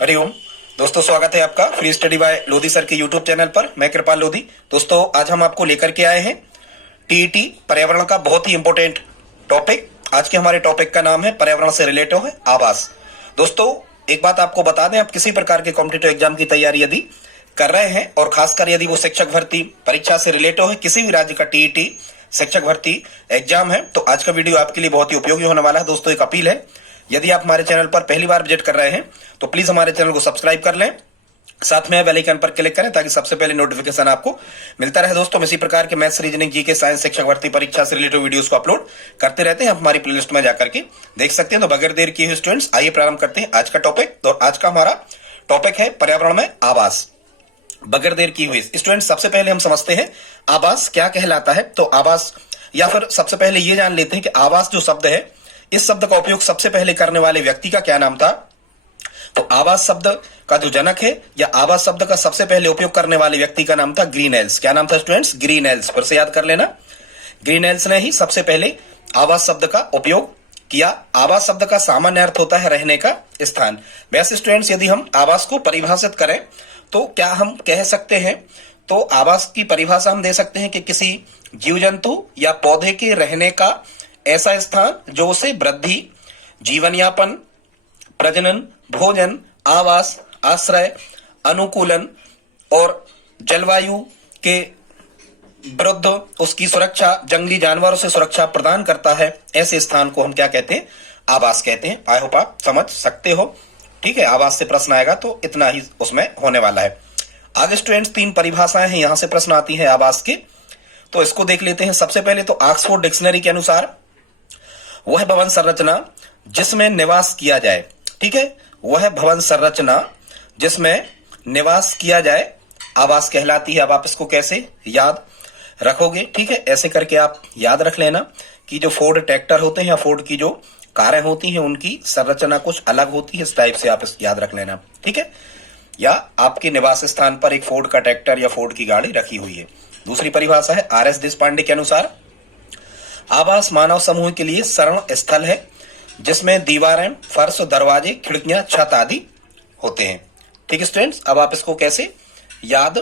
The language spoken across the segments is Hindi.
हरिओम दोस्तों, स्वागत है आपका free study bye Lodhi sir के यूट्यूब चैनल पर। मैं कृपाल लोधी। दोस्तों, आज हम आपको लेकर के आए हैं टीईटी पर्यावरण का बहुत ही इंपॉर्टेंट टॉपिक। आज के हमारे टॉपिक का नाम है पर्यावरण से रिलेटेड है आवास। दोस्तों, एक बात आपको बता दें, आप किसी प्रकार के कॉम्पिटिटिव एग्जाम की तैयारी यदि कर रहे हैं और खासकर यदि वो शिक्षक भर्ती परीक्षा से रिलेटेड है, किसी भी राज्य का टीईटी शिक्षक भर्ती एग्जाम है, तो आज का वीडियो आपके लिए बहुत ही उपयोगी होने वाला है। दोस्तों, एक अपील है, यदि आप हमारे चैनल पर पहली बार विजिट कर रहे हैं तो प्लीज हमारे चैनल को सब्सक्राइब कर लें, साथ में बेल आइकन पर क्लिक करें ताकि सबसे पहले नोटिफिकेशन आपको मिलता रहे। दोस्तों, हम इसी प्रकार के मैथ्स, रीजनिंग, जीके, साइंस, शिक्षक भर्ती परीक्षा से रिलेटेड वीडियोस को अपलोड करते रहते हैं। आप हमारी प्लेलिस्ट में जाकर के देख सकते हैं। तो बगैर देर किए हुए स्टूडेंट्स, आइए प्रारंभ करते हैं आज का टॉपिक। तो आज का हमारा टॉपिक है पर्यावरण में आवास। बगैर देर किए हुए स्टूडेंट्स, सबसे पहले हम समझते हैं आवास क्या कहलाता है। तो आवास, या फिर सबसे पहले ये जान लेते हैं कि आवास जो शब्द है, इस शब्द का उपयोग सबसे पहले करने वाले व्यक्ति का क्या नाम था। तो आवास शब्द का जो जनक है, या आवास शब्द का सबसे पहले उपयोग करने वाले व्यक्ति का नाम था ग्रीनएल्स। क्या नाम था स्टूडेंट्स? ग्रीनएल्स। फिर से याद कर लेना, ग्रीनएल्स ने ही सबसे पहले आवास शब्द का उपयोग किया। आवास शब्द का सामान्य अर्थ होता है रहने का स्थान। वैसे स्टूडेंट्स, यदि हम आवास को परिभाषित करें तो क्या हम कह सकते हैं, तो आवास की परिभाषा हम दे सकते हैं कि किसी जीव जंतु या पौधे के रहने का ऐसा स्थान जो उसे वृद्धि, जीवन यापन, प्रजनन, भोजन, आवास, आश्रय, अनुकूलन और जलवायु के विरुद्ध उसकी सुरक्षा, जंगली जानवरों से सुरक्षा प्रदान करता है। ऐसे स्थान को हम क्या कहते हैं? आवास कहते हैं। आई होप आप समझ सकते हो। ठीक है, आवास से प्रश्न आएगा तो इतना ही उसमें होने वाला है। आगे स्टूडेंट्स, 3 परिभाषाएं हैं, यहां से प्रश्न आती है आवास के, तो इसको देख लेते हैं। सबसे पहले तो ऑक्सफोर्ड डिक्शनरी के अनुसार वह भवन संरचना जिसमें निवास किया जाए। ठीक है, वह भवन संरचना जिसमें निवास किया जाए आवास कहलाती है। अब आप इसको कैसे याद रखोगे? ठीक है, ऐसे करके आप याद रख लेना कि जो फोर्ड ट्रैक्टर होते हैं या फोर्ड की जो कारें होती हैं, उनकी संरचना कुछ अलग होती है। इस टाइप से आप याद रख लेना। ठीक है, या आपके निवास स्थान पर एक फोर्ड का ट्रैक्टर या फोर्ड की गाड़ी रखी हुई है। दूसरी परिभाषा है आर.एस. देशपांडे के अनुसार आवास मानव समूह के लिए शरण स्थल है जिसमें दीवारें, फर्श, दरवाजे, खिड़कियां, छत आदि होते हैं। ठीक है स्टूडेंट्स, अब आप इसको कैसे याद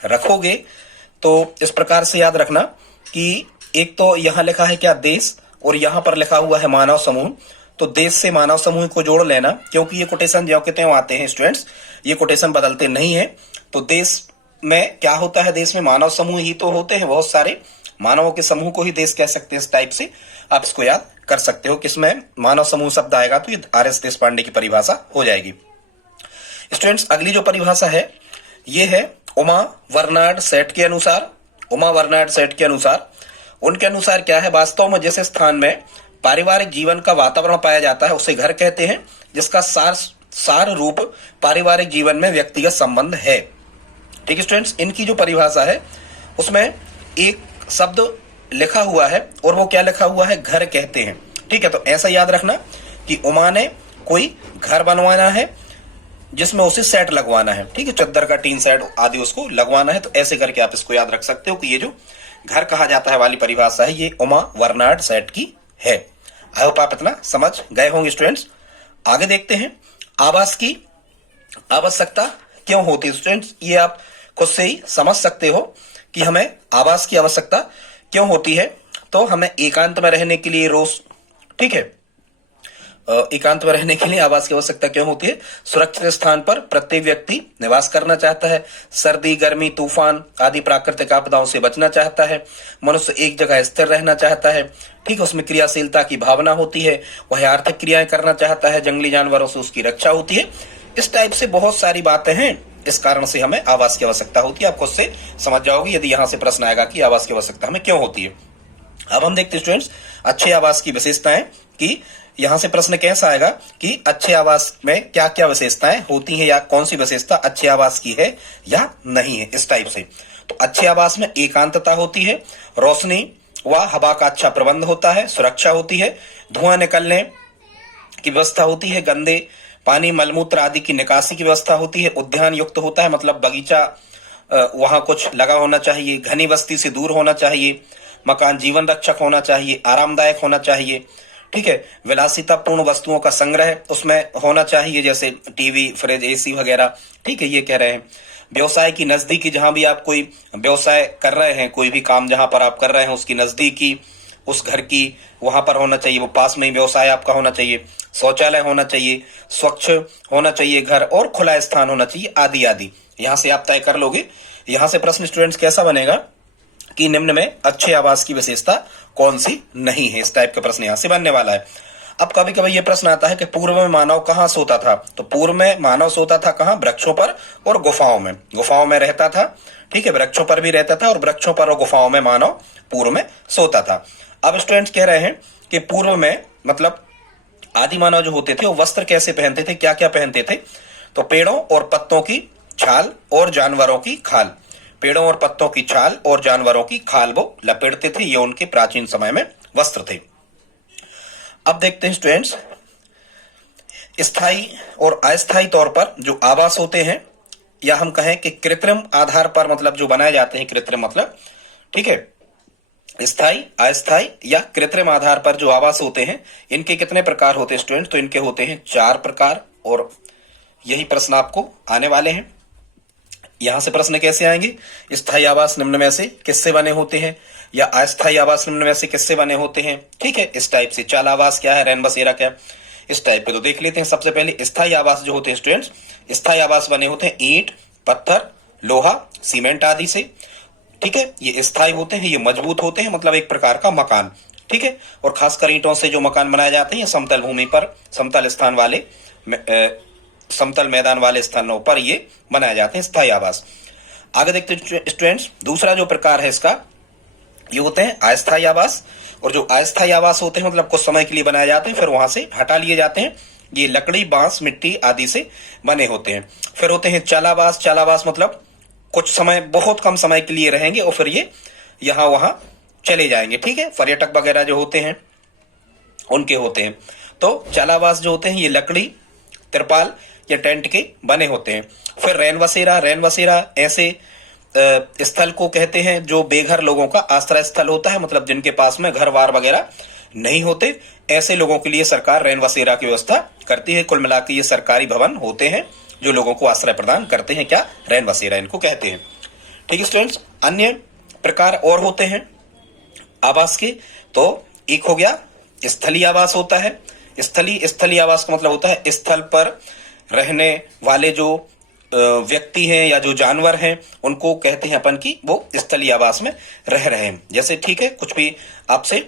रखोगे? तो इस प्रकार से याद रखना कि एक तो यहां लिखा है क्या, देश, और यहां पर लिखा हुआ है मानव समूह। तो देश से मानव समूह को जोड़ लेना, क्योंकि ये कोटेशन जो कहते हैं आते हैं स्टूडेंट्स, ये कोटेशन बदलते नहीं है। तो देश में क्या होता है? देश में मानव समूह ही तो होते हैं, बहुत सारे मानवों के समूह को ही देश कह सकते हैं। इस टाइप से आप इसको याद कर सकते हो। किसमें मानव समूह शब्द आएगा तो ये आर.एस. देशपांडे की परिभाषा हो जाएगी। स्टूडेंट्स, अगली जो परिभाषा है ये है उमा बर्नार्ड सेट के अनुसार। उमा बर्नार्ड सेट के अनुसार, उनके अनुसार क्या है, वास्तव में जिस स्थान में पारिवारिक जीवन का वातावरण पाया जाता है उसे घर कहते हैं, जिसका सार रूप पारिवारिक जीवन में व्यक्तिगत संबंध है। ठीक है स्टूडेंट्स, इनकी जो परिभाषा है उसमें एक शब्द लिखा हुआ है, और वो क्या लिखा हुआ है? घर कहते हैं। ठीक है, तो ऐसा याद रखना कि उमा ने कोई घर बनवाना है जिसमें उसे सेट लगवाना है। ठीक है, चद्दर का टीन सेट आदि उसको लगवाना है। तो ऐसे करके आप इसको याद रख सकते हो कि ये जो घर कहा जाता है वाली परिभाषा है, ये उमा बर्नार्ड सेट की है। आई होप आप इतना समझ गए होंगे स्टूडेंट्स। आगे देखते हैं, आवास की आवश्यकता क्यों होती है। स्टूडेंट्स, ये आप खुद से ही समझ सकते हो कि हमें आवास की आवश्यकता क्यों होती है। तो हमें एकांत में रहने के लिए रोज, ठीक है, एकांत में रहने के लिए आवास की आवश्यकता क्यों होती है? सुरक्षित स्थान पर प्रत्येक व्यक्ति निवास करना चाहता है। सर्दी, गर्मी, तूफान आदि प्राकृतिक आपदाओं से बचना चाहता है। मनुष्य एक जगह स्थिर रहना चाहता है। ठीक है, उसमें क्रियाशीलता की भावना होती है। वह आर्थिक क्रियाएं करना चाहता है। जंगली जानवरों से उसकी रक्षा होती है। इस टाइप से बहुत सारी बातें हैं। इस कारण से हमें आवास की आवश्यकता होती है। आप खुद से समझ जाओगे यदि यहां से प्रश्न आएगा कि आवास की आवश्यकता हमें क्यों होती है। अब हम देखते हैं स्टूडेंट्स अच्छे आवास की विशेषताएं, कि यहां से प्रश्न कैसा आएगा कि अच्छे आवास में क्या क्या विशेषताएं होती हैं, या कौन सी विशेषता अच्छे आवास की है या नहीं है। इस टाइप से तो अच्छे आवास में एकांतता होती है, रोशनी व हवा का अच्छा प्रबंध होता है, सुरक्षा होती है, धुआं निकलने की व्यवस्था होती है, गंदे पानी, मलमूत्र आदि की निकासी की व्यवस्था होती है, उद्यान युक्त होता है, मतलब बगीचा वहां कुछ लगा होना चाहिए, घनी बस्ती से दूर होना चाहिए, मकान जीवन रक्षक होना चाहिए, आरामदायक होना चाहिए। ठीक है। विलासितापूर्ण वस्तुओं का संग्रह उसमें होना चाहिए, जैसे टीवी, फ्रिज, एसी वगैरह, ठीक है, ये कह रहे हैं। व्यवसाय की नजदीकी, जहां भी आप कोई व्यवसाय कर रहे हैं, कोई भी काम जहां पर आप कर रहे हैं उसकी नजदीकी, उस घर की वहां पर होना चाहिए, वो पास में ही व्यवसाय आपका होना चाहिए। शौचालय होना चाहिए, स्वच्छ होना चाहिए घर, और खुला स्थान होना चाहिए, आदि आदि। यहां से आप तय कर लोगे। यहां से प्रश्न स्टूडेंट्स कैसा बनेगा कि निम्न में अच्छे आवास की विशेषता कौन सी नहीं है, इस टाइप का प्रश्न यहां से बनने वाला है। अब कभी कभी ये प्रश्न आता है कि पूर्व में मानव कहाँ सोता था, तो पूर्व में मानव सोता था कहाँ? वृक्षों पर और गुफाओं में। गुफाओं में रहता था, ठीक है, वृक्षों पर भी रहता था, और वृक्षों पर और गुफाओं में मानव पूर्व में सोता था। अब स्टूडेंट्स कह रहे हैं कि पूर्व में मतलब आदि मानव जो होते थे वो वस्त्र कैसे पहनते थे, क्या क्या पहनते थे? तो पेड़ों और पत्तों की छाल और जानवरों की खाल, पेड़ों और पत्तों की छाल और जानवरों की खाल वो लपेटते थे, ये उनके प्राचीन समय में वस्त्र थे। अब देखते हैं स्टूडेंट्स, स्थायी और अस्थायी तौर पर जो आवास होते हैं, या हम कहें कि कृत्रिम आधार पर मतलब जो बनाए जाते हैं, कृत्रिम मतलब, ठीक है, स्थायी, अस्थायी या कृत्रिम आधार पर जो आवास होते हैं, इनके कितने प्रकार होते हैं स्टूडेंट? तो इनके होते हैं 4 प्रकार, और यही प्रश्न आपको आने वाले हैं। यहां से प्रश्न कैसे आएंगे? स्थायी आवास निम्न में से किससे बने होते हैं, या अस्थायी आवास निम्न में से किससे बने होते हैं, ठीक है, इस टाइप से। चाल आवास क्या है, रैन बसेरा क्या, इस टाइप पे। तो देख लेते हैं। सबसे पहले स्थायी आवास जो होते हैं स्टूडेंट्स, स्थायी आवास बने होते हैं ईंट, पत्थर, लोहा, सीमेंट आदि से, ठीक है। ये स्थायी होते हैं, ये मजबूत होते हैं, मतलब एक प्रकार का मकान, ठीक है। और खासकर ईंटों से जो मकान बनाए जाते हैं समतल भूमि पर, समतल स्थान वाले, समतल मैदान वाले स्थानों पर ये बनाए जाते हैं स्थायी आवास। आगे देखते हैं स्टूडेंट्स, दूसरा जो प्रकार है इसका, ये होते हैं अस्थायी आवास। और जो अस्थायी आवास होते हैं मतलब कुछ समय के लिए बनाए जाते हैं, फिर वहां से हटा लिए जाते हैं। ये लकड़ी, बांस, मिट्टी आदि से बने होते हैं। फिर होते हैं चल आवास। चल आवास मतलब कुछ समय, बहुत कम समय के लिए रहेंगे और फिर ये यहां वहां चले जाएंगे, ठीक है। पर्यटक वगैरह जो होते हैं उनके होते हैं। तो चल आवास जो होते हैं ये लकड़ी, तिरपाल या टेंट के बने होते हैं। फिर रैन बसेरा। रैन बसेरा ऐसे स्थल को कहते हैं जो बेघर लोगों का आश्रय स्थल होता है, मतलब जिनके पास में घर वार वगैरह नहीं होते, ऐसे लोगों के लिए सरकार रैन बसेरा की व्यवस्था करती है। कुल मिलाकर ये सरकारी भवन होते हैं जो लोगों को आश्रय प्रदान करते हैं, क्या? रैन बसेरा इनको कहते हैं, ठीक है स्टूडेंट्स। अन्य प्रकार और होते हैं आवास के, तो एक हो गया स्थलीय आवास होता है। स्थलीय आवास का मतलब होता है स्थल पर रहने वाले जो व्यक्ति हैं या जो जानवर हैं उनको कहते हैं अपन की वो स्थलीय आवास में रह रहे हैं। जैसे, ठीक है, कुछ भी आपसे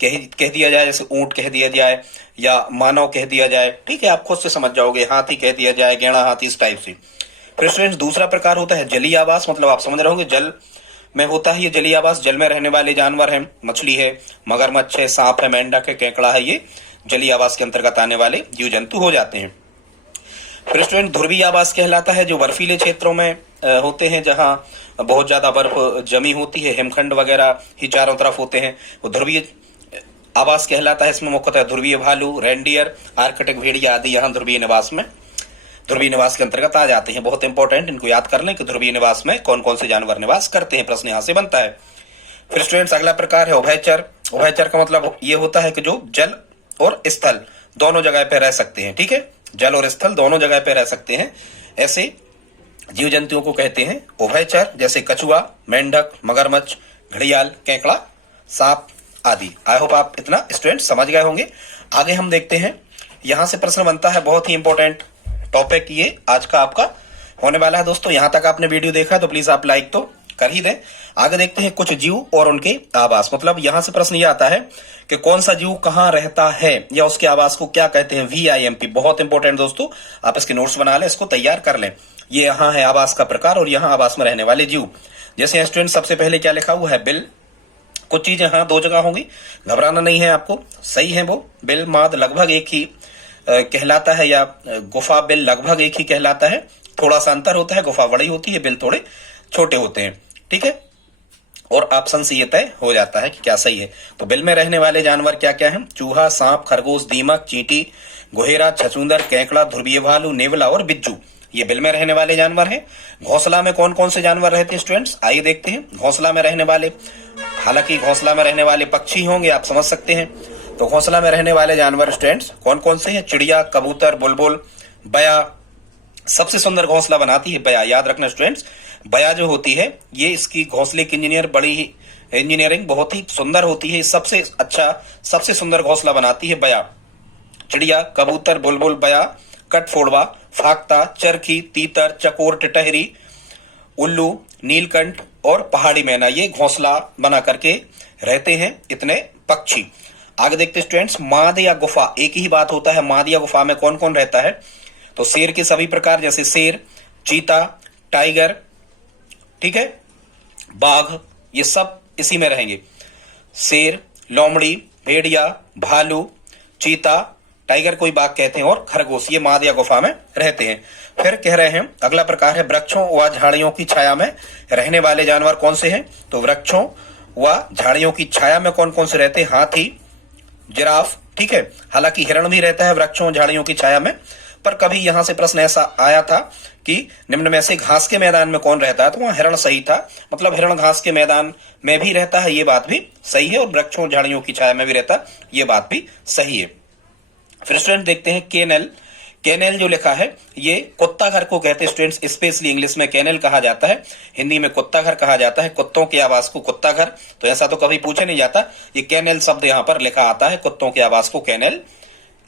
कह दिया जाए, जैसे ऊंट कह दिया जाए या मानव कह दिया जाए, ठीक है, आप खुद से समझ जाओगे, हाथी कह दिया जाए, गैंडा हाथी, इस टाइप से। फिर स्टूडेंट्स दूसरा प्रकार होता है जलीय आवास, मतलब आप समझ रहे होंगे जल में होता है ये जलीय आवास। जल में रहने वाले जानवर हैं, मछली है, मगरमच्छ है, सांप है, मेंढक है, केकड़ा है, ये जलीय आवास के अंतर्गत आने वाले जीव जंतु हो जाते हैं। फिर स्टूडेंट ध्रुवीय आवास कहलाता है जो बर्फीले क्षेत्रों में होते हैं, जहां बहुत ज्यादा बर्फ जमी होती है, हिमखंड वगैरह ही चारों तरफ होते हैं, वो ध्रुवीय आवास कहलाता है। इसमें मुख्यतः ध्रुवीय भालू, रेंडियर, आर्कटिक भेड़िया आदि यहाँ ध्रुवीय निवास के अंतर्गत आ जाते हैं। बहुत इंपॉर्टेंट, इनको याद कर लें कि ध्रुवीय निवास में कौन कौन से जानवर निवास करते हैं, प्रश्न यहाँ से बनता है। फिर स्टूडेंट्स अगला प्रकार है उभयचर। उभयचर का मतलब ये होता है कि जो जल और स्थल दोनों जगह पे रह सकते हैं, ठीक है, जल और स्थल दोनों जगह पे रह सकते हैं, ऐसे जीव जंतुओं को कहते हैं उभयचर। जैसे कछुआ, मेंढक, मगरमच्छ, घड़ियाल, केकड़ा, सांप आदि। आई होप आप इतना स्टूडेंट समझ गए होंगे। आगे हम देखते हैं, यहां से प्रश्न बनता है, बहुत ही इंपॉर्टेंट टॉपिक ये आज का आपका होने वाला है। दोस्तों यहां तक आपने वीडियो देखा है तो प्लीज आप लाइक तो कर ही दें। आगे देखते हैं कुछ जीव और उनके आवास, मतलब यहां से प्रश्न ये आता है कि कौन सा जीव कहां रहता है या उसके आवास को क्या कहते हैं, VIMP। बहुत इंपॉर्टेंट दोस्तों, आप इसके नोट्स बना लें, इसको तैयार कर लें। ये यहाँ है आवास का प्रकार और यहाँ आवास में रहने वाले जीव। जैसे स्टूडेंट सबसे पहले क्या लिखा हुआ है, बिल। कुछ चीजें हाँ 2 जगह होंगी, घबराना नहीं है आपको, सही है वो। बिल माद लगभग एक ही कहलाता है, या गुफा बिल लगभग एक ही कहलाता है, थोड़ा सा अंतर होता है, गुफा बड़ी होती है, बिल थोड़े छोटे होते हैं, ठीक है। और ऑप्शन से ये तय हो जाता है कि क्या सही है। तो बिल में रहने वाले जानवर क्या क्या हैं? चूहा, सांप, खरगोश, दीमक, चींटी, गोहेरा, छछूंदर, केकड़ा, ध्रुवीय भालू, नेवला और बिज्जू, ये बिल में रहने वाले जानवर हैं। घोंसला में कौन कौन से जानवर रहते हैं स्टूडेंट्स, आइए देखते हैं। घोंसला में रहने वाले, हालांकि घोंसला में रहने वाले पक्षी होंगे, आप समझ सकते हैं। तो घोंसला में रहने वाले जानवर स्टूडेंट्स कौन कौन से हैं? चिड़िया, कबूतर, बुलबुल, बया। सबसे सुंदर घोंसला बनाती है बया। याद रखना स्टूडेंट्स, बया जो होती है ये इसकी घोंसले की इंजीनियरिंग बहुत ही सुंदर होती है। सबसे अच्छा, सबसे सुंदर घोंसला बनाती है बया। चिड़िया, कबूतर, बुलबुल, बया, कटफोड़वा, फाख्ता, चरखी, तीतर, चकोर, टिटहरी, उल्लू, नीलकंठ और पहाड़ी मैना ये घोंसला बना करके रहते हैं इतने पक्षी। आगे देखते स्टूडेंट्स, माद या गुफा। एक ही बात होता है, माद या गुफा में कौन कौन रहता है? तो शेर के सभी प्रकार, जैसे शेर, चीता, टाइगर, ठीक है, बाघ, ये सब इसी में रहेंगे। शेर, लोमड़ी, भेड़िया, भालू, चीता, टाइगर कोई बाघ कहते हैं, और खरगोश, ये माद या गुफा में रहते हैं। फिर कह रहे हैं अगला प्रकार है वृक्षों व झाड़ियों की छाया में रहने वाले जानवर कौन से हैं? तो वृक्षों व झाड़ियों की छाया में कौन कौन से रहते हैं? हाथी, जिराफ, ठीक है। हालांकि हिरण भी रहता है वृक्षों झाड़ियों की छाया में, पर कभी यहां से प्रश्न ऐसा आया था कि निम्न में से घास के मैदान में कौन रहता है? तो वहां हिरण सही था, मतलब हिरण घास के मैदान में भी रहता है, ये बात भी सही है, और वृक्षों झाड़ियों की छाया में भी रहता है, ये बात भी सही है। फिर स्टूडेंट देखते हैं केनल। केनल जो लिखा है ये कुत्ता घर को कहते हैं स्टूडेंट्स, स्पेशली इंग्लिश में केनल कहा जाता है, हिंदी में कुत्ता घर कहा जाता है। कुत्तों के आवास को कुत्ता घर, तो ऐसा तो कभी पूछे नहीं जाता, ये केनल शब्द यहाँ पर लिखा आता है। कुत्तों के आवास को केनल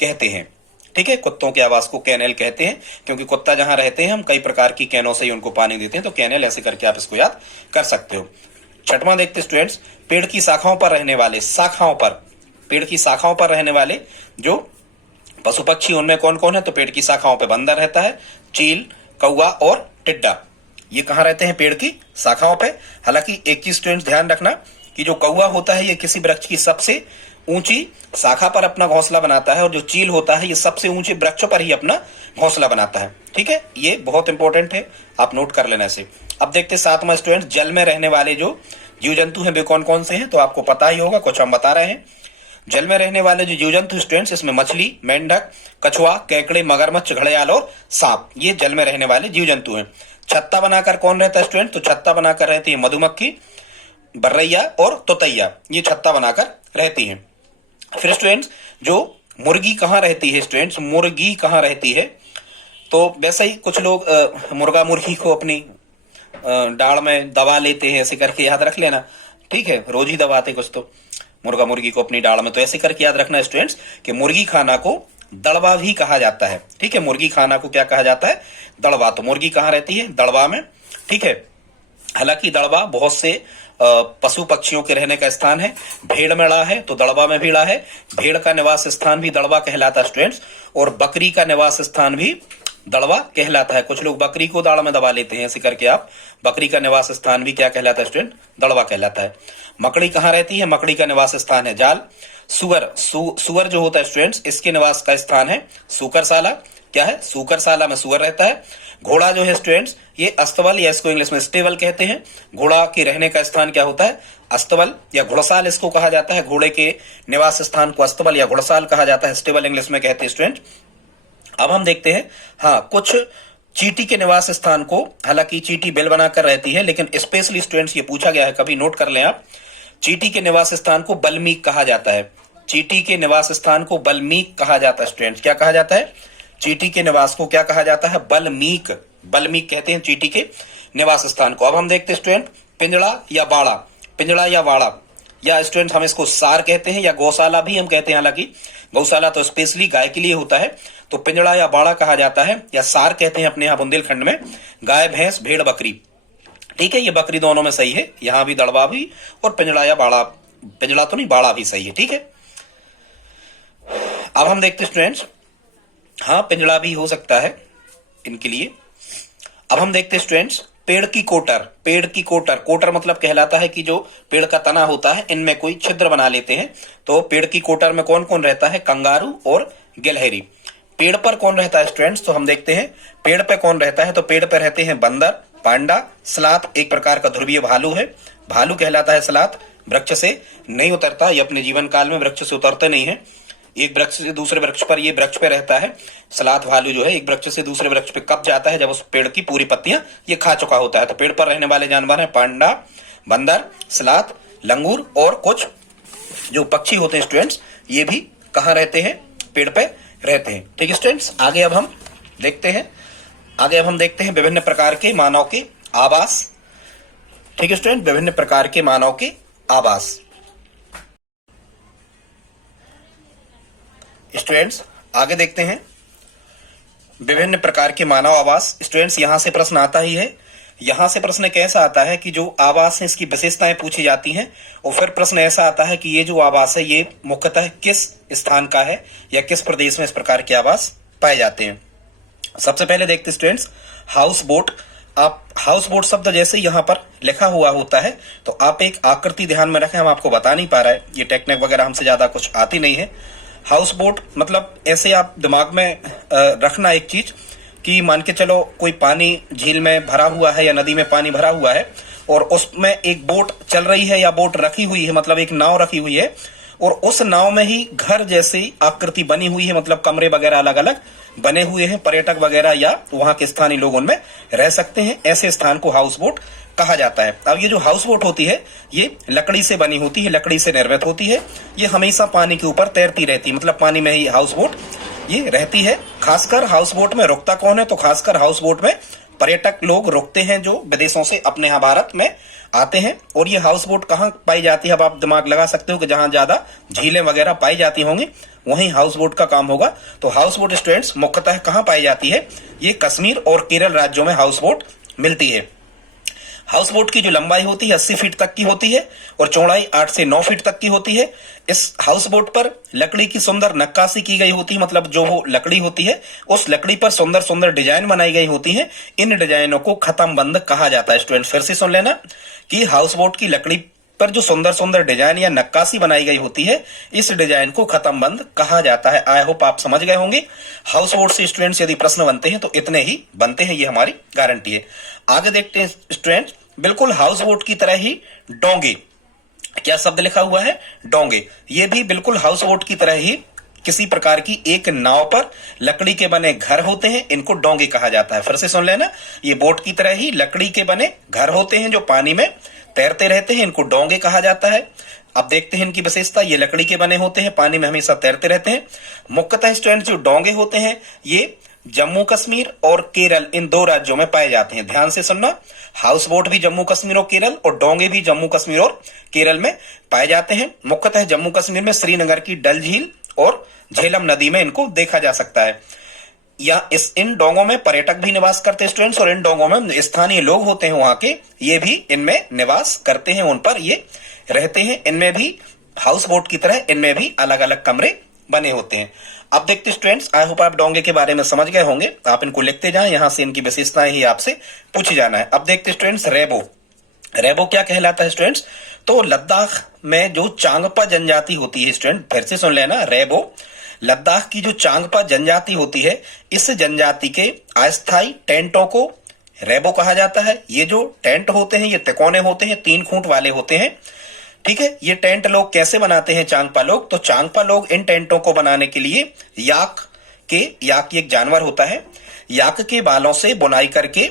कहते हैं, ठीक है। कुत्तों के आवास को केनल कहते हैं, क्योंकि कुत्ता जहां रहते हैं हम कई प्रकार की कैनों से ही उनको पानी देते हैं, तो केनल ऐसे करके आप इसको याद कर सकते हो। छठवां देखते स्टूडेंट्स, पेड़ की शाखाओं पर रहने वाले, पेड़ की शाखाओं पर रहने वाले जो पशु पक्षी, उनमें कौन कौन है? तो पेड़ की शाखाओं पे बंदर रहता है, चील, कौवा और टिड्डा, ये कहाँ रहते हैं? पेड़ की शाखाओं पे। हालांकि एक चीज स्टूडेंट्स ध्यान रखना कि जो कौवा होता है ये किसी वृक्ष की सबसे ऊंची शाखा पर अपना घोंसला बनाता है, और जो चील होता है ये सबसे ऊंचे वृक्ष पर ही अपना घोंसला बनाता है, ठीक है। ये बहुत इंपॉर्टेंट है, आप नोट कर लेना इसे। अब देखते सातवां स्टूडेंट्स, जल में रहने वाले जो जीव जंतु हैं वे कौन कौन से हैं? तो आपको पता ही होगा, कुछ हम बता रहे हैं। जल में रहने वाले जो जीव जंतु स्टूडेंट्स, इसमें मछली, मेंढक, कछुआ, केकड़े, मगरमच्छ, घड़ियाल और सांप, ये जल में रहने वाले जीव जंतु हैं। छत्ता बनाकर कौन रहता है स्टूडेंट? तो छत्ता बनाकर रहती है मधुमक्खी, बर्रैया और तोतैया, ये छत्ता बनाकर रहती हैं। फिर स्टूडेंट्स, जो मुर्गी कहाँ रहती है स्टूडेंट्स? मुर्गी कहाँ रहती है? तो वैसे ही कुछ लोग मुर्गा मुर्गी को अपनी डाल में दबा लेते हैं, ऐसे करके याद रख लेना, ठीक है। रोज ही दबाते कुछ तो मुर्गा मुर्गी को अपनी डाल में, तो ऐसे करके याद रखना स्टूडेंट्स कि मुर्गी खाना को दड़बा भी कहा जाता है, ठीक है। मुर्गी खाना को क्या कहा जाता है? दड़बा। तो मुर्गी कहाँ रहती है? दड़बा में, ठीक है। हालांकि दड़बा बहुत से पशु पक्षियों के रहने का स्थान है। भेड़ में ड़ा है तो दड़बा में भी ड़ा है। भेड़ का निवास स्थान भी दड़बा कहलाता है स्टूडेंट्स, और बकरी का निवास स्थान भी दड़बा कहलाता है। कुछ लोग बकरी को दाड़ में दबा लेते हैं, ऐसे करके आप, बकरी का निवास स्थान भी क्या कहलाता है स्टूडेंट? दड़बा कहलाता है। मकड़ी कहाँ रहती है? मकड़ी का निवास स्थान है जाल। सुअर जो होता है स्टूडेंट्स, इसके निवास का स्थान है सूकरशाला। क्या है? सूकरशाला में सुअर रहता है। घोड़ा जो है स्टूडेंट्स, ये अस्तबल या इसको इंग्लिश में स्टेबल कहते हैं। घोड़ा के रहने का स्थान क्या होता है? अस्तबल या घुड़साल इसको कहा जाता है। घोड़े के निवास स्थान को अस्तबल या घुड़साल कहा जाता है, स्टेबल इंग्लिश में कहते हैं स्टूडेंट। अब हम देखते हैं, हाँ, कुछ चींटी के निवास स्थान को, हालांकि चींटी बिल बनाकर रहती है, लेकिन स्पेशली स्टूडेंट्स ये पूछा गया है, कभी नोट कर लें आप, चींटी के निवास स्थान को बल्मीक कहा जाता है। चींटी के निवास स्थान को बल्मीक कहा जाता है स्टूडेंट्स। क्या कहा जाता है? चींटी के निवास को क्या कहा जाता है? बल्मीक। बल्मीक कहते हैं चींटी के निवास स्थान को। अब हम देखते हैं स्टूडेंट, पिंजड़ा या बाड़ा। पिंजड़ा या बाड़ा, या स्टूडेंट हम इसको सार कहते हैं, या गौशाला भी हम कहते हैं। हालांकि गौशाला तो स्पेशली गाय के लिए होता है, तो पिंजड़ा या बाड़ा कहा जाता है, या सार कहते हैं अपने यहाँ बुंदेलखंड में। गाय, भैंस, भेड़, बकरी, ठीक है, ये बकरी दोनों में सही है। यहाँ भी दड़बा भी और पिंजड़ा या बाड़ा, पिंजड़ा तो नहीं, बाड़ा भी सही है, ठीक है। अब हम देखते स्टूडेंट्स, हाँ, पिंजड़ा भी हो सकता है इनके लिए। अब हम देखते स्टूडेंट्स, पेड़ की कोटर। पेड़ की कोटर, कोटर मतलब कहलाता है कि जो पेड़ का तना होता है इनमें कोई छिद्र बना लेते हैं। तो पेड़ की कोटर में कौन कौन रहता है? कंगारू और गिलहरी। पेड़ पर कौन रहता है स्टूडेंट्स? तो हम देखते हैं पेड़ पे कौन रहता है, तो पेड़ पे रहते हैं बंदर, पांडा, सलात, एक प्रकार का ध्रुवीय भालू है, भालू कहलाता है सलात। वृक्ष से नहीं उतरता, ये अपने जीवन काल में वृक्ष से उतरते नहीं है, एक वृक्ष से दूसरे वृक्ष पर, ये वृक्ष पे रहता है। सलात भालू जो है एक वृक्ष से दूसरे वृक्ष पे कब जाता है? जब उस पेड़ की पूरी पत्तियां ये खा चुका होता है। तो पेड़ पर रहने वाले जानवर हैं पांडा, बंदर, सलात, लंगूर और कुछ जो पक्षी होते हैं स्टूडेंट्स, ये भी कहाँ रहते हैं? पेड़ पे रहते हैं। ठीक है स्टूडेंट्स, आगे अब हम देखते हैं विभिन्न प्रकार के मानव के आवास। ठीक है स्टूडेंट, विभिन्न प्रकार के मानव के आवास। स्टूडेंट्स आगे देखते हैं विभिन्न प्रकार के मानव आवास। स्टूडेंट्स यहां से प्रश्न आता ही है। यहां से प्रश्न कैसा आता है कि जो आवास है इसकी विशेषताएं पूछी जाती हैं, और फिर प्रश्न ऐसा आता है कि ये जो आवास है ये मुख्यतः किस स्थान का है या किस प्रदेश में इस प्रकार के आवास पाए जाते हैं। सबसे पहले देखते स्टूडेंट्स हाउस बोट। आप हाउस बोट शब्द जैसे यहाँ पर लिखा हुआ होता है तो आप एक आकृति ध्यान में रखें, हम आपको बता नहीं पा रहा है, ये टेक्निक वगैरह हमसे ज्यादा कुछ आती नहीं है। हाउस बोट मतलब ऐसे आप दिमाग में रखना एक चीज कि मान के चलो कोई पानी झील में भरा हुआ है या नदी में पानी भरा हुआ है और उसमें एक बोट चल रही है या बोट रखी हुई है, मतलब एक नाव रखी हुई है और उस नाव में ही घर जैसी आकृति बनी हुई है, मतलब कमरे वगैरह अलग अलग बने हुए हैं, पर्यटक वगैरह या वहां के स्थानीय लोग उनमें रह सकते हैं। ऐसे स्थान को हाउस बोट कहा जाता है। अब ये जो हाउस बोट होती है ये लकड़ी से बनी होती है, लकड़ी से निर्मित होती है। ये हमेशा पानी के ऊपर तैरती रहती है, मतलब पानी में ही हाउस बोट ये रहती है। खासकर हाउस बोट में रुकता कौन है? तो खासकर हाउस बोट में पर्यटक लोग रुकते हैं जो विदेशों से अपने यहाँ भारत में आते हैं। और ये हाउस बोट कहाँ पाई जाती है? अब आप दिमाग लगा सकते हो कि जहां ज्यादा झीलें वगैरह पाई जाती होंगी वहीं हाउस बोट का काम होगा। तो हाउस बोट स्टूडेंट्स मुख्यतः कहाँ पाई जाती है? ये कश्मीर और केरल राज्यों में हाउस बोट मिलती है। हाउस बोट की जो लंबाई होती है 80 फीट तक की होती है और चौड़ाई 8 से 9 फीट तक की होती है। इस हाउस बोट पर लकड़ी की सुंदर नक्काशी की गई होती है, मतलब जो वो लकड़ी होती है उस लकड़ी पर सुंदर सुंदर डिजाइन बनाई गई होती है। इन डिजाइनों को खत्म बंद कहा जाता है। स्टूडेंट फिर से सुन लेना कि हाउस बोट की लकड़ी पर जो सुंदर सुंदर डिजाइन या नक्काशी बनाई गई होती है इस डिजाइन को खत्म बंद कहा जाता है। आई होप आप समझ गए होंगे। हाउस बोट से स्टूडेंट्स यदि प्रश्न बनते हैं तो इतने ही बनते हैं, ये हमारी गारंटी है। आगे देखते हैं स्टूडेंट्स, बिल्कुल हाउस बोट की तरह ही डोंगे, क्या शब्द लिखा हुआ है? डोंगे। ये भी बिल्कुल हाउस बोट की तरह ही किसी प्रकार की एक नाव पर लकड़ी के बने घर होते हैं, इनको डोंगे कहा जाता है। फिर से सुन लेना, ये बोट की तरह ही लकड़ी के बने घर होते हैं जो पानी में तैरते रहते हैं, इनको डोंगे कहा जाता है। अब देखते हैं इनकी विशेषता, ये लकड़ी के बने होते हैं, पानी में हमेशा तैरते रहते हैं। मुख्यतः स्टूडेंट जो डोंगे होते हैं ये जम्मू कश्मीर और केरल इन दो राज्यों में पाए जाते हैं। ध्यान से सुनना, हाउस बोट भी जम्मू कश्मीर और केरल और डोंगे भी जम्मू कश्मीर और केरल में पाए जाते हैं। मुख्यतः जम्मू कश्मीर में श्रीनगर की डल झील और झेलम नदी में इनको देखा जा सकता है। या इन डोंगों में पर्यटक भी निवास करते हैं स्टूडेंट्स, और इन डोंगों में स्थानीय लोग होते हैं वहां के, ये भी इनमें निवास करते हैं, उन पर ये रहते हैं। इनमें भी हाउस बोट की तरह इनमें भी अलग अलग कमरे बने होते हैं। अब देखते स्टूडेंट्स, आई होप आप डोंगे के बारे में समझ गए होंगे। आप इनको लिखते जाएं, यहां से इनकी विशेषताएं ही आपसे पूछी जाना है। अब देखते स्टूडेंट्स रेबो। रेबो क्या कहलाता है स्टूडेंट्स? तो लद्दाख में जो चांगपा जनजाति होती है, स्टूडेंट फिर से सुन लेना, रेबो लद्दाख की जो चांगपा जनजाति होती है इस जनजाति के अस्थायी टेंटों को रेबो कहा जाता है। ये जो टेंट होते हैं ये तिकोने होते हैं, 3 खूंट वाले होते हैं। ठीक है, ये टेंट लोग कैसे बनाते हैं चांगपा लोग? तो चांगपा लोग इन टेंटों को बनाने के लिए याक एक जानवर होता है, याक के बालों से बुनाई करके,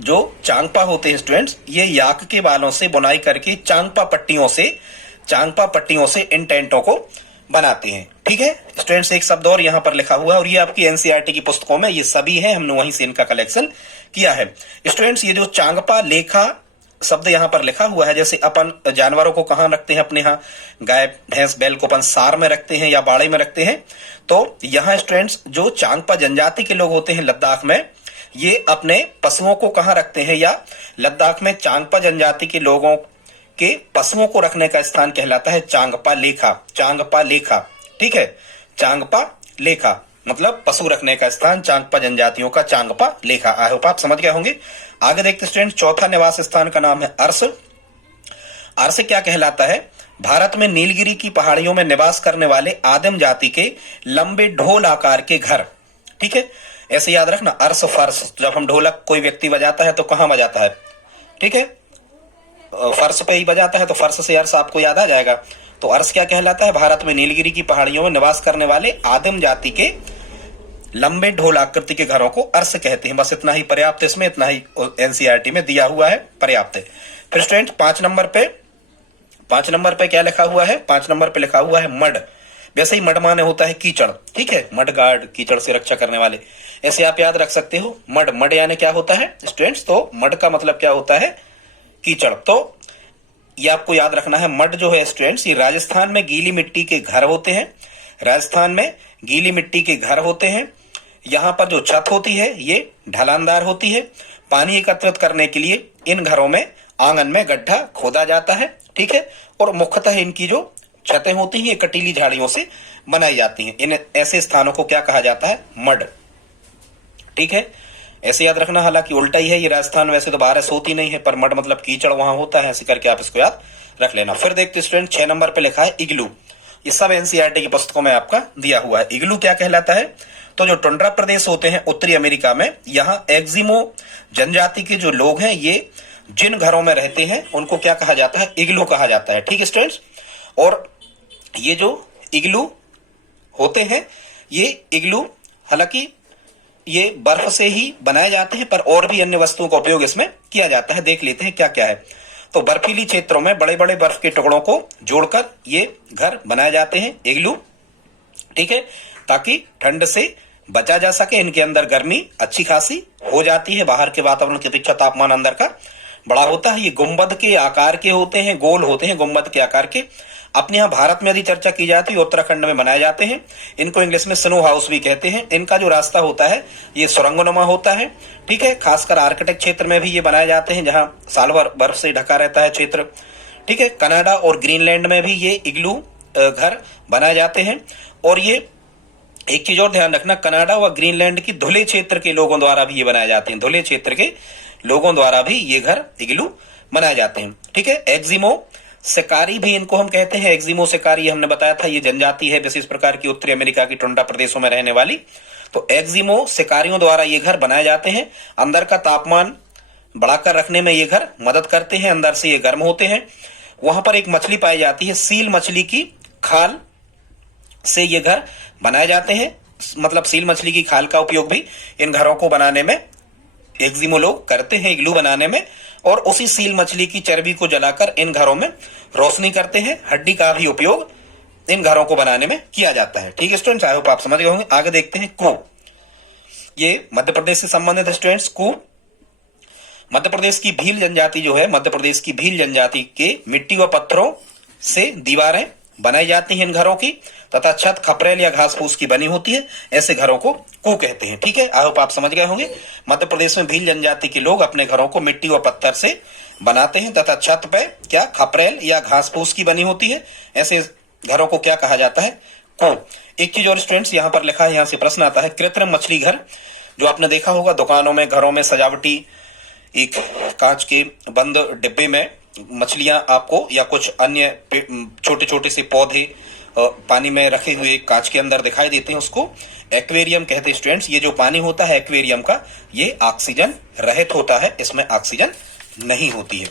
जो चांगपा होते हैं स्टूडेंट्स ये याक के बालों से बुनाई करके चांगपा पट्टियों से इन टेंटों को बनाते हैं। ठीक है स्टूडेंट्स, एक शब्द और यहाँ पर लिखा हुआ है और ये आपकी एनसीईआरटी की पुस्तकों में ये सभी हैं, हमने वहीं से इनका कलेक्शन किया है। स्टूडेंट्स ये जो चांगपा लेखा शब्द यहाँ पर लिखा हुआ है, जैसे अपन जानवरों को कहाँ रखते हैं अपने यहाँ, गाय भैंस बैल को अपन सार में रखते हैं या बाड़े में रखते हैं, तो यहाँ स्टूडेंट्स जो चांगपा जनजाति के लोग होते हैं लद्दाख में, ये अपने पशुओं को कहाँ रखते हैं, या लद्दाख में चांगपा जनजाति के लोगों के पशुओं को रखने का स्थान कहलाता है चांगपा लेखा। ठीक है, चांगपा लेखा मतलब पशु रखने का स्थान, चांगपा जनजातियों का चांगपा लेखा। आई होप आप समझ गए होंगे। आगे देखते स्टूडेंट, चौथा निवास स्थान का नाम है अर्स। अर्स क्या कहलाता है? भारत में नीलगिरी की पहाड़ियों में निवास करने वाले आदिम जाति के लंबे ढोल आकार के घर। ठीक है, ऐसे याद रखना, अर्स फर्श। जब हम ढोलक कोई व्यक्ति बजाता है तो कहां बजाता है? ठीक है, फर्श पे ही बजाता है, तो फर्श से अर्श आपको याद आ जाएगा। तो अर्श क्या कहलाता है? भारत में नीलगिरी की पहाड़ियों में निवास करने वाले आदिम जाति के लंबे ढोल आकृति के घरों को अर्श कहते हैं। बस इतना ही पर्याप्त है, इसमें इतना ही एनसीईआरटी में दिया हुआ है, पर्याप्त है। फिर स्टूडेंट 5 नंबर पे 5 नंबर पे क्या लिखा हुआ है? 5 नंबर पे लिखा हुआ है मड। वैसे ही मड माने होता है कीचड़, ठीक है, मड गार्ड, कीचड़ से रक्षा करने वाले, ऐसे आप याद रख सकते हो। मड, मड यानी क्या होता है स्टूडेंट्स? तो मड का मतलब क्या होता है? कीचड़। तो ये आपको याद रखना है। मड जो है स्टूडेंट्स, ये राजस्थान में गीली मिट्टी के घर होते हैं। राजस्थान में गीली मिट्टी के घर होते हैं। यहाँ पर जो छत होती है ये ढलानदार होती है। पानी एकत्रित करने के लिए इन घरों में आंगन में गड्ढा खोदा जाता है, ठीक है। और मुख्यतः इनकी जो छतें होती हैं ये कटीली झाड़ियों से बनाई जाती हैं। इन ऐसे स्थानों को क्या कहा जाता है? मड, ठीक है। ऐसे याद रखना, हालांकि उल्टा ही है, ये राजस्थान वैसे तो बारिश होती नहीं है, पर मड मतलब कीचड़ वहां होता है, ऐसे करके आप इसको याद रख लेना। फिर देखते स्टूडेंट 6 नंबर पे लिखा है इग्लू। ये सब एनसीईआरटी की पुस्तकों में आपका दिया हुआ है। इग्लू क्या कहलाता है? तो जो टुंड्रा प्रदेश होते हैं उत्तरी अमेरिका में, यहाँ एग्जिमो जनजाति के जो लोग हैं ये जिन घरों में रहते हैं उनको क्या कहा जाता है? इग्लू कहा जाता है, ठीक है स्टूडेंट्स। और ये जो इग्लू होते हैं, ये इग्लू हालांकि ये बर्फ से ही बनाए जाते हैं, पर और भी अन्य वस्तुओं का उपयोग इसमें किया जाता है। देख लेते हैं क्या क्या है। तो बर्फीली क्षेत्रों में बड़े बड़े बर्फ के टुकड़ों को जोड़कर ये घर बनाए जाते हैं, इग्लू, ठीक है, ताकि ठंड से बचा जा सके। इनके अंदर गर्मी अच्छी खासी हो जाती है, बाहर के वातावरण की अपेक्षा तापमान अंदर का बड़ा होता है। ये गुंबद के आकार के होते हैं, गोल होते हैं, गुंबद के आकार के। अपने यहाँ भारत में यदि चर्चा की जाती है उत्तराखंड में बनाए जाते हैं। इनको इंग्लिश में स्नो हाउस भी कहते हैं। इनका जो रास्ता होता है ये सुरंगनुमा होता है, ठीक है। खासकर आर्कटिक क्षेत्र में भी ये बनाए जाते हैं जहां साल भर बर्फ से ढका रहता है क्षेत्र, ठीक है। कनाडा और ग्रीनलैंड में भी ये इग्लू घर बनाए जाते हैं। और ये एक चीज और ध्यान रखना, कनाडा व ग्रीनलैंड की धुले क्षेत्र के लोगों द्वारा भी ये बनाए जाते हैं। धुले क्षेत्र के लोगों द्वारा भी ये घर इग्लू बनाए जाते हैं, ठीक है। एग्जिमो शिकारी भी इनको हम कहते हैं। एग्जिमो शिकारी हमने बताया था ये जनजाति है विशेष प्रकार की उत्तरी अमेरिका की टुंड्रा प्रदेशों में रहने वाली। तो एग्जिमो शिकारियों द्वारा ये घर बनाए जाते हैं। अंदर का तापमान बढ़ाकर रखने में ये घर मदद करते हैं, अंदर से ये गर्म होते हैं। वहां पर एक मछली पाई जाती है, सील मछली की खाल से ये घर बनाए जाते हैं। मतलब सील मछली की खाल का उपयोग भी इन घरों को बनाने में एग्जिमो लोग करते हैं, इग्लू बनाने में। और उसी सील मछली की चर्बी को जलाकर इन घरों में रोशनी करते हैं। हड्डी का भी उपयोग इन घरों को बनाने में किया जाता है, ठीक है स्टूडेंट्स। आई होप आप समझ गए होंगे। आगे देखते हैं कू। ये मध्य प्रदेश से संबंधित है स्टूडेंट्स। कू मध्य प्रदेश की भील जनजाति जो है, मध्य प्रदेश की भील जनजाति के मिट्टी व पत्थरों से दीवारें बनाई जाती हैं इन घरों की, तथा छत खपरेल या घास फूस की बनी होती है। ऐसे घरों को कू कहते हैं, ठीक है। आई होप आप समझ गए होंगे। मध्य प्रदेश में भील जनजाति के लोग अपने घरों को मिट्टी व पत्थर से बनाते हैं तथा छत पे क्या खपरेल या घास फूस की बनी होती है। ऐसे घरों को क्या कहा जाता है? कू। एक चीज और स्टूडेंट्स यहाँ पर लिखा है, यहाँ से प्रश्न आता है, कृत्रिम मछली घर जो आपने देखा होगा दुकानों में, घरों में सजावटी एक कांच के बंद डिब्बे में मछलियां आपको या कुछ अन्य छोटे छोटे से पौधे पानी में रखे हुए कांच के अंदर दिखाई देते हैं, उसको एक्वेरियम कहते हैं स्टूडेंट्स। ये जो पानी होता है एक्वेरियम का, ये ऑक्सीजन रहित होता है, इसमें ऑक्सीजन नहीं होती है,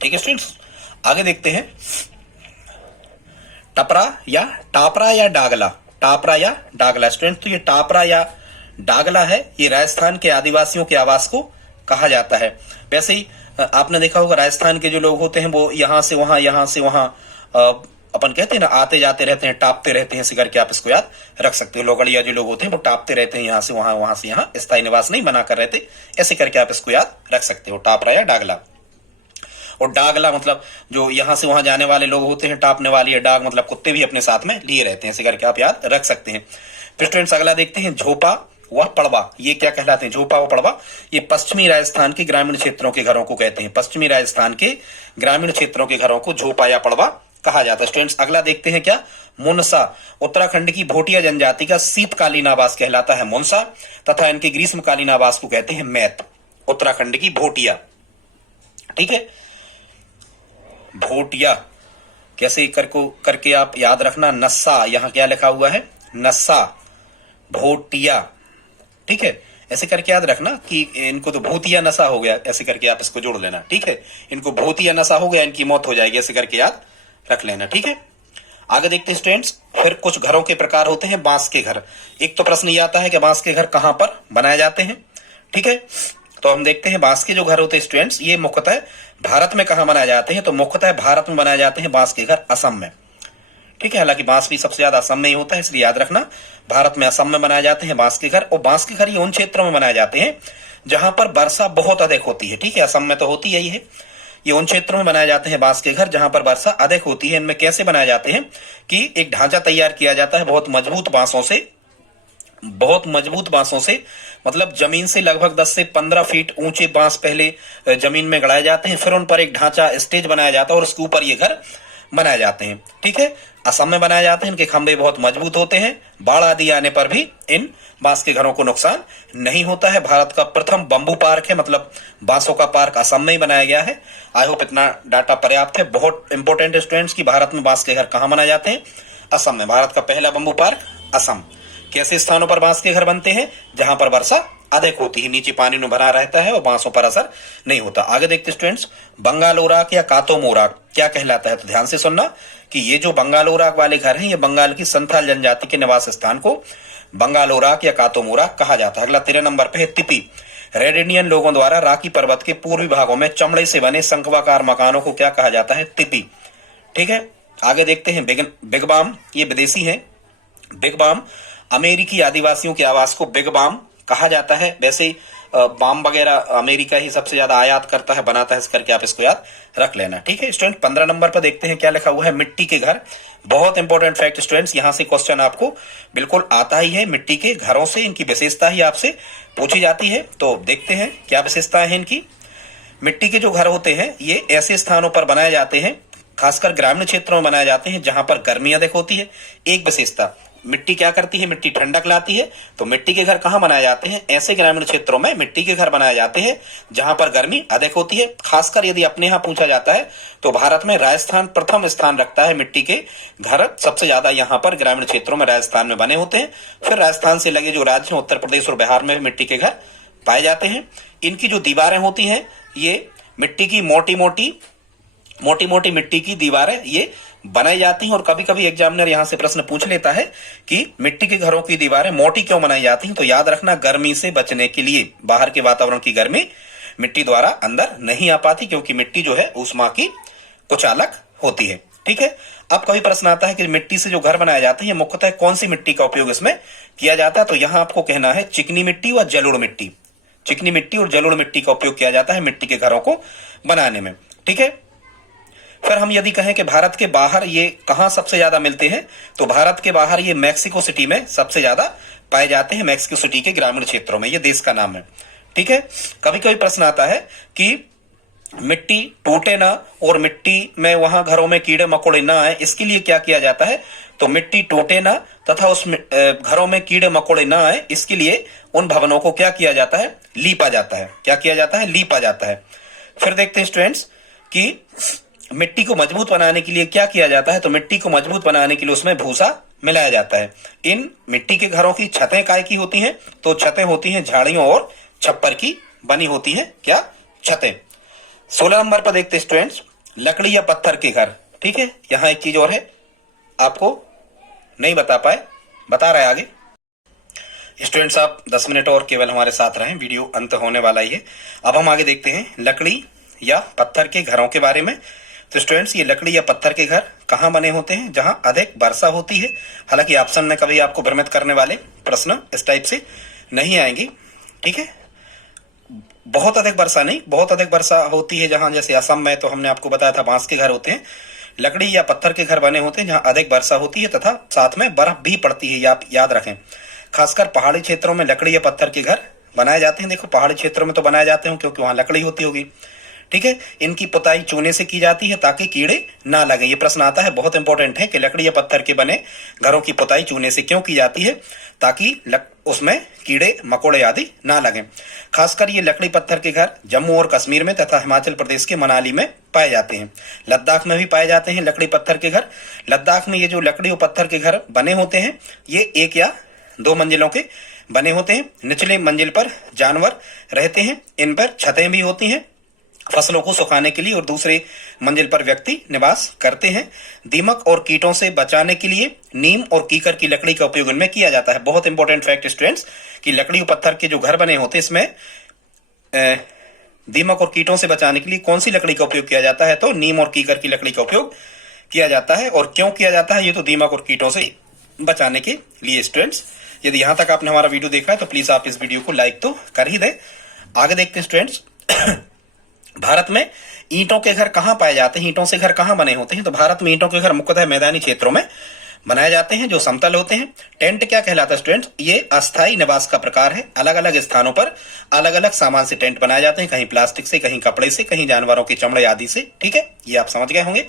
ठीक है स्टूडेंट्स। आगे देखते हैं टपरा या टापरा या डागला। टापरा या डागला स्टूडेंट्स, तो ये टापरा या डागला है, ये राजस्थान के आदिवासियों के आवास को कहा जाता है। वैसे ही आपने देखा होगा राजस्थान के जो लोग होते हैं वो यहाँ से वहां अपन कहते हैं ना, आते जाते रहते हैं, टापते रहते हैं, इसी करके आप इसको याद रख सकते हो। लोगड़िया जो लोग होते हैं वो टापते रहते हैं, यहाँ से वहां से यहाँ, स्थायी निवास नहीं बना कर रहते, ऐसे करके आप इसको याद रख सकते हो, टापरा या डागला। और डागला मतलब जो यहाँ से वहां जाने वाले लोग होते हैं, टापने वाली है। डाग मतलब कुत्ते भी अपने साथ में लिए रहते हैं, ऐसे करके आप याद रख सकते हैं। फिर स्टूडेंट्स अगला देखते हैं झोपा व पड़वा। ये क्या कहलाते हैं? झोपा व पड़वा ये पश्चिमी राजस्थान के ग्रामीण क्षेत्रों के घरों को कहते हैं। पश्चिमी राजस्थान के ग्रामीण क्षेत्रों के घरों को झोपा या पड़वा कहा जाता है। स्टूडेंट्स अगला देखते हैं क्या? मुनसा। उत्तराखंड की भोटिया जनजाति का शीतकालीन आवास कहलाता है मुनसा, तथा इनके ग्रीष्मकालीन आवास को कहते हैं मैत। उत्तराखंड की भोटिया, ठीक है। भोटिया कैसे करके आप याद रखना। नस्सा, यहां क्या लिखा हुआ है? नस्सा। भोटिया, ठीक है। ऐसे करके याद रखना कि इनको तो भूतिया नशा हो गया, ऐसे करके आप इसको जोड़ लेना, ठीक है। इनको भूतिया नशा हो गया, इनकी मौत हो जाएगी, ऐसे करके याद रख लेना, ठीक है। आगे देखते हैं स्टूडेंट्स, फिर कुछ घरों के प्रकार होते हैं बांस के घर। एक तो प्रश्न ये आता है कि बांस के घर कहां पर बनाए जाते हैं, ठीक है। तो हम देखते हैं बांस के जो घर होते हैं स्टूडेंट्स, ये मुख्यतः भारत में कहाँ बनाए जाते हैं, तो मुख्यतः भारत में बनाए जाते हैं बांस के घर असम में। ठीक है, हालांकि बांस भी सबसे ज्यादा असम में ही होता है, इसलिए याद रखना भारत में असम में बनाए जाते हैं बांस के घर। और बांस के घर ये उन क्षेत्रों में बनाए जाते हैं जहां पर वर्षा बहुत अधिक होती है। ठीक है, असम में तो होती यही है। ये उन क्षेत्रों में बनाए जाते हैं बांस के घर जहां पर वर्षा अधिक होती है। इनमें कैसे बनाए जाते हैं कि एक ढांचा तैयार किया जाता है बहुत मजबूत बांसों से, मतलब जमीन से लगभग 10 से 15 फीट ऊंचे बांस पहले जमीन में गड़ाए जाते हैं, फिर उन पर एक ढांचा स्टेज बनाया जाता है और उसके ऊपर ये घर बनाए जाते हैं। ठीक है, असम में बनाए जाते हैं, इनके खंभे बहुत मजबूत होते हैं, बाढ़ आदि आने पर भी इन बांस के घरों को नुकसान नहीं होता है। भारत का प्रथम बंबू पार्क है, मतलब बांसों का पार्क असम में ही बनाया गया है। आई होप इतना डाटा पर्याप्त है। बहुत इंपॉर्टेंट स्टूडेंट्स की भारत में बांस के घर कहाँ बनाए जाते हैं, असम में। भारत का पहला बंबू पार्क असम। कैसे स्थानों पर बांस के घर बनते हैं, जहां पर वर्षा अधिक होती है, नीचे पानी में भरा रहता है और बांसों पर असर नहीं होता। आगे देखते स्टूडेंट्स, बंगाल ओराक या कातो मोराक क्या कहलाता है, तो ध्यान से सुनना कि ये जो बंगाल ओराक वाले घर हैं, ये बंगाल की संथाल जनजाति के निवास स्थान को बंगाल ओराक या कातो मोराक कहा जाता है। अगला 13 नंबर पे है तिपी। रेड इंडियन लोगों द्वारा राकी पर्वत के पूर्वी भागों में चमड़े से बने शंखवाकार मकानों को क्या कहा जाता है, तिपी। ठीक है, आगे देखते हैं बिग बाम। ये विदेशी है। बिग बाम अमेरिकी आदिवासियों के आवास को बिग बाम कहा जाता है। वैसे बाम वगैरह अमेरिका ही सबसे ज्यादा आयात करता है, बनाता है, इस करके आप इसको याद रख लेना। ठीक है स्टूडेंट, 15 नंबर पर देखते हैं क्या लिखा हुआ है, मिट्टी के घर। बहुत इंपॉर्टेंट फैक्ट स्टूडेंट्स, यहां से क्वेश्चन आपको बिल्कुल आता ही है। मिट्टी के घरों से इनकी विशेषता ही आपसे पूछी जाती है, तो देखते हैं क्या विशेषता है इनकी। मिट्टी के जो घर होते हैं ये ऐसे स्थानों पर बनाए जाते हैं, खासकर ग्रामीण क्षेत्रों में बनाए जाते हैं जहां पर गर्मी अधिक होती है। एक विशेषता, मिट्टी क्या करती है, मिट्टी ठंडक लाती है। तो मिट्टी के घर कहाँ बनाए जाते हैं, ऐसे ग्रामीण क्षेत्रों में मिट्टी के घर बनाए जाते हैं जहां पर गर्मी अधिक होती है। खासकर यदि अपने यहाँ पूछा जाता है तो भारत में राजस्थान प्रथम स्थान रखता है। मिट्टी के घर सबसे ज्यादा यहाँ पर ग्रामीण क्षेत्रों में राजस्थान में बने होते हैं। फिर राजस्थान से लगे जो राज्य हैं उत्तर प्रदेश और बिहार में भी मिट्टी के घर पाए जाते हैं। इनकी जो दीवारें होती हैं ये मिट्टी की मोटी मोटी मिट्टी की दीवारें ये बनाई जाती हैं। और कभी कभी एग्जामिनर यहां से प्रश्न पूछ लेता है कि मिट्टी के घरों की दीवारें मोटी क्यों बनाई जाती हैं, तो याद रखना गर्मी से बचने के लिए। बाहर के वातावरण की गर्मी मिट्टी द्वारा अंदर नहीं आ पाती, क्योंकि मिट्टी जो है ऊष्मा की कुचालक होती है। ठीक है, अब कभी प्रश्न आता है कि मिट्टी से जो घर बनाए जाते हैं मुख्यतः कौन सी मिट्टी का उपयोग इसमें किया जाता है, तो यहां आपको कहना है चिकनी मिट्टी व जलोढ़ मिट्टी। चिकनी मिट्टी और जलोढ़ मिट्टी का उपयोग किया जाता है मिट्टी के घरों को बनाने में। ठीक है, फिर हम यदि कहें कि भारत के बाहर ये कहां सबसे ज्यादा मिलते हैं, तो भारत के बाहर ये मैक्सिको सिटी में सबसे ज्यादा पाए जाते हैं। मैक्सिको सिटी के ग्रामीण क्षेत्रों में, ये देश का नाम है। ठीक है, कभी कभी प्रश्न आता है कि मिट्टी टूटे ना और मिट्टी में वहां घरों में कीड़े मकोड़े ना आए, इसके लिए क्या किया जाता है, तो मिट्टी टूटे ना तथा उस घरों में कीड़े मकोड़े ना आए, इसके लिए उन भवनों को क्या किया जाता है, लीपा जाता है। क्या किया जाता है, लीपा जाता है। फिर देखते हैं स्टूडेंट्स कि मिट्टी को मजबूत बनाने के लिए क्या किया जाता है, तो मिट्टी को मजबूत बनाने के लिए उसमें भूसा मिलाया जाता है। इन मिट्टी के घरों की छतें काय की होती हैं, तो छतें होती हैं झाड़ियों और छप्पर की बनी होती हैं, क्या, छतें। 16 नंबर पर देखते स्टूडेंट्स, लकड़ी या पत्थर के घर। ठीक है, यहां एक चीज और है, आपको नहीं बता पाए, बता रहे आगे। स्टूडेंट्स आप 10 मिनट और केवल हमारे साथ रहें, वीडियो अंत होने वाला ही है। अब हम आगे देखते हैं लकड़ी या पत्थर के घरों के बारे में। तो स्टूडेंट्स ये लकड़ी या पत्थर के घर कहाँ बने होते हैं, जहां अधिक वर्षा होती है। हालांकि ऑप्शन में कभी आपको भ्रमित करने वाले प्रश्न इस टाइप से नहीं आएंगे। ठीक है, बहुत अधिक वर्षा नहीं, बहुत अधिक वर्षा होती है जहां, जैसे असम में तो हमने आपको बताया था बांस के घर होते हैं। लकड़ी या पत्थर के घर बने होते हैं जहां अधिक वर्षा होती है तथा साथ में बर्फ भी पड़ती है, आप याद रखें। खासकर पहाड़ी क्षेत्रों में लकड़ी या पत्थर के घर बनाए जाते हैं। देखो पहाड़ी क्षेत्रों में तो बनाए जाते हैं क्योंकि वहां लकड़ी होती होगी। ठीक है, इनकी पुताई चूने से की जाती है ताकि कीड़े ना लगे। ये प्रश्न आता है, बहुत इंपॉर्टेंट है कि लकड़ी या पत्थर के बने घरों की पुताई चूने से क्यों की जाती है, ताकि उसमें कीड़े मकोड़े आदि ना लगे। खासकर ये लकड़ी पत्थर के घर जम्मू और कश्मीर में तथा हिमाचल प्रदेश के मनाली में पाए जाते हैं। लद्दाख में भी पाए जाते हैं लकड़ी पत्थर के घर। लद्दाख में ये जो लकड़ी और पत्थर के घर बने होते हैं ये 1 या 2 मंजिलों के बने होते हैं। निचले मंजिल पर जानवर रहते हैं, इन पर छतें भी होती हैं फसलों को सुखाने के लिए, और दूसरे मंजिल पर व्यक्ति निवास करते हैं। दीमक और कीटों से बचाने के लिए नीम और कीकर की लकड़ी का उपयोग इनमें किया जाता है। बहुत इंपॉर्टेंट फैक्ट स्टूडेंट्स कि लकड़ी और पत्थर के जो घर बने होते हैं इसमें दीमक और कीटों से बचाने के लिए कौन सी लकड़ी का उपयोग किया जाता है? तो नीम और कीकर की लकड़ी का उपयोग किया जाता है। और क्यों किया जाता है? ये तो दीमक और कीटों से बचाने के लिए। स्टूडेंट्स, यदि यहां तक आपने हमारा वीडियो देखा है तो प्लीज आप इस वीडियो को लाइक तो कर ही दें। आगे देखते हैं स्टूडेंट्स, भारत में ईंटों के घर कहां पाए जाते हैं? ईंटों से घर कहां बने होते हैं? तो भारत में ईंटों के घर मुख्यतः मैदानी क्षेत्रों में बनाए जाते हैं जो समतल होते हैं। टेंट क्या कहलाता है स्टूडेंट्स? ये अस्थायी निवास का प्रकार है। अलग अलग स्थानों पर अलग अलग सामान से टेंट बनाए जाते हैं, कहीं प्लास्टिक से, कहीं कपड़े से, कहीं जानवरों के चमड़े आदि से। ठीक है, ये आप समझ गए होंगे।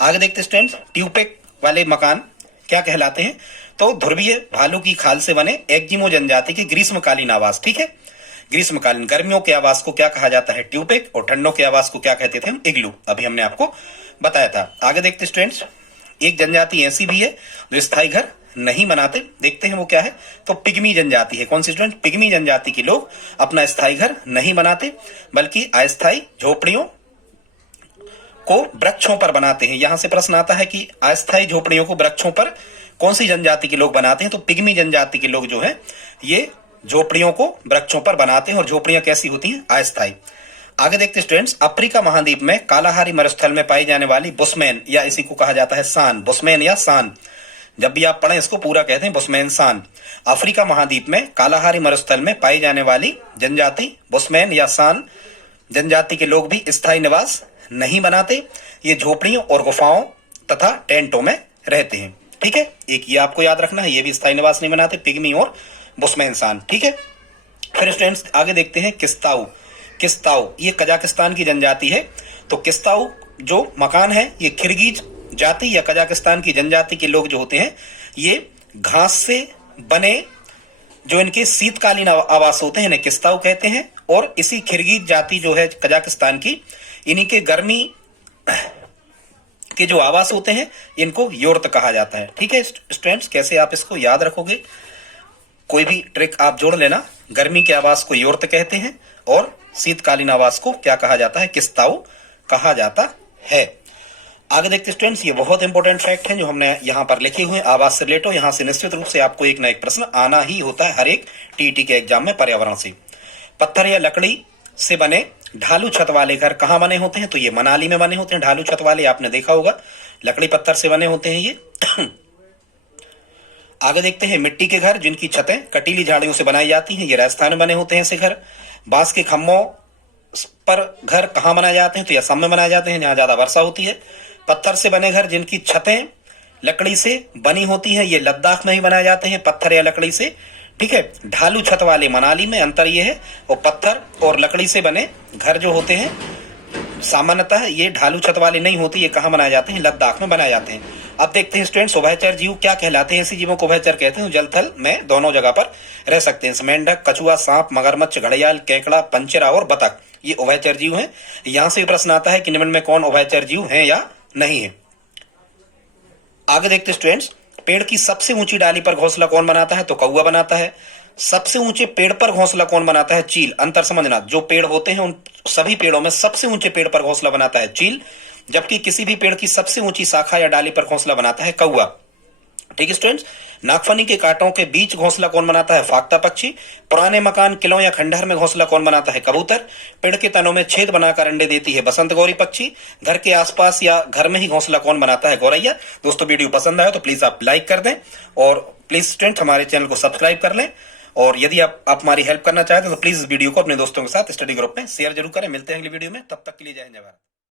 आगे देखते हैं स्टूडेंट्स, ट्यूपेक वाले मकान क्या कहलाते हैं? तो ध्रुवीय भालू की खाल से बने एग्जिमो जनजाति के ग्रीष्मकालीन आवास। ठीक है, ग्रीष्मकालीन गर्मियों के आवास को क्या कहा जाता है? ट्यूपेक। और ठंडों के आवास को क्या कहते थे हम? इग्लू। अभी हमने आपको बताया था। आगे देखते स्टूडेंट्स, एक जनजाति ऐसी भी है जो स्थायी घर नहीं बनाते। देखते हैं वो क्या है? तो पिग्मी जनजाति है। कौन सी स्टूडेंट? पिग्मी जनजाति के लोग अपना स्थायी घर नहीं बनाते, बल्कि अस्थायी झोपड़ियों को वृक्षों पर बनाते हैं। यहां से प्रश्न आता है कि अस्थायी झोपड़ियों को वृक्षों पर कौन सी जनजाति के लोग बनाते हैं? तो पिग्मी जनजाति के लोग जो है ये झोपड़ियों को वृक्षों पर बनाते हैं। और झोपड़ियां कैसी होती हैं? अस्थायी। आगे देखते स्टूडेंट्स, अफ्रीका महाद्वीप में कालाहारी मरुस्थल में पाई जाने वाली बुशमैन, या इसी को कहा जाता है सान, बुशमैन या सान। जब भी आप पढ़ें इसको पूरा कहते हैं बुशमैन सान। अफ्रीका महाद्वीप में कालाहारी मरुस्थल में पाई जाने वाली जनजाति बुशमैन या सान जनजाति के लोग भी स्थायी निवास नहीं बनाते। ये झोपड़ियों और गुफाओं तथा टेंटों में रहते हैं। ठीक है, एक ये आपको याद रखना है, ये भी स्थायी निवास नहीं बनाते, पिग्मी और बुशमैन सान। ठीक है, फिर स्टूडेंट्स आगे देखते हैं किस्ताऊ। किस्ताऊ ये कजाकिस्तान की जनजाति है। तो किस्ताऊ जो मकान है ये किर्गिज जाति या कजाकिस्तान की जनजाति के लोग जो होते हैं ये घास से बने जो इनके शीतकालीन आवास होते हैं इन्हें किस्ताऊ कहते हैं। और इसी किर्गिज जाति जो है कजाकिस्तान की, इन्हीं के गर्मी के जो आवास होते हैं इनको योर्त कहा जाता है। ठीक है स्टूडेंट्स, कैसे आप इसको याद रखोगे? कोई भी ट्रिक आप जोड़ लेना। गर्मी के आवास को योर्त कहते हैं और शीतकालीन आवास को क्या कहा जाता है? किस्ताऊ कहा जाता है। आगे देखते स्टूडेंट्स, ये बहुत इंपॉर्टेंट फैक्ट है जो हमने यहाँ पर लिखे हुए हैं आवास से रिलेटेड। यहाँ से निश्चित रूप से आपको एक ना एक प्रश्न आना ही होता है हर एक टीईटी के एग्जाम में पर्यावरण से। पत्थर या लकड़ी से बने ढालू छत वाले घर कहाँ बने होते हैं? तो ये मनाली में बने होते हैं। ढालू छत वाले आपने देखा होगा, लकड़ी पत्थर से बने होते हैं ये। आगे देखते हैं मिट्टी के घर जिनकी छतें कटीली झाड़ियों से बनाई जाती हैं, ये राजस्थान में बने होते हैं ऐसे घर। बांस के खम्भों पर घर कहाँ बनाए जाते हैं? तो ये असम में बनाए जाते हैं जहां ज्यादा वर्षा होती है। पत्थर से बने घर जिनकी छतें लकड़ी से बनी होती हैं ये लद्दाख में ही बनाए जाते हैं, पत्थर या लकड़ी से। ठीक है, ढालू छत वाले मनाली में। अंतर ये है, और पत्थर और लकड़ी से बने घर जो होते हैं सामान्यतः ये ढालू छत वाले नहीं होते, ये कहाँ बनाए जाते हैं? लद्दाख में बनाए जाते हैं। अब देखते हैं स्टूडेंट्स, उभयचर जीव क्या कहलाते हैं? ऐसे जीवों को उभयचर कहते हैं, जल थल में दोनों जगह पर रह सकते हैं। मेंढक, कछुआ, सांप, मगरमच्छ, घड़ियाल, केकड़ा, पंचरा और बतख, ये उभयचर जीव हैं। यहां से प्रश्न आता है कि निम्न में कौन उभयचर जीव है या नहीं है। आगे देखते स्टूडेंट्स, पेड़ की सबसे ऊंची डाली पर घोंसला कौन बनाता है? तो कौवा बनाता है। सबसे ऊंचे पेड़ पर घोंसला कौन बनाता है? चील। अंतर समझना, जो पेड़ होते हैं उन सभी पेड़ों में सबसे ऊंचे पेड़ पर घोंसला बनाता है चील, जबकि किसी भी पेड़ की सबसे ऊंची शाखा या डाली पर घोंसला बनाता है कौवा। ठीक है स्टूडेंट्स, नागफनी के कांटों के बीच घोंसला कौन बनाता है? फाख्ता पक्षी। पुराने मकान, किलों या खंडहर में घोंसला कौन बनाता है? कबूतर। पेड़ के तनों में छेद बनाकर अंडे देती है बसंत गौरी पक्षी। घर के आसपास या घर में ही घोंसला कौन बनाता है? गौरैया। दोस्तों वीडियो पसंद आया तो प्लीज आप लाइक कर दें और प्लीज स्टूडेंट हमारे चैनल को सब्सक्राइब कर लें। और यदि आप हमारी हेल्प करना चाहते हैं तो प्लीज इस वीडियो को अपने दोस्तों के साथ स्टडी ग्रुप में शेयर जरूर करें। मिलते हैं अगली वीडियो में, तब तक के लिए जय हिंद जय भारत।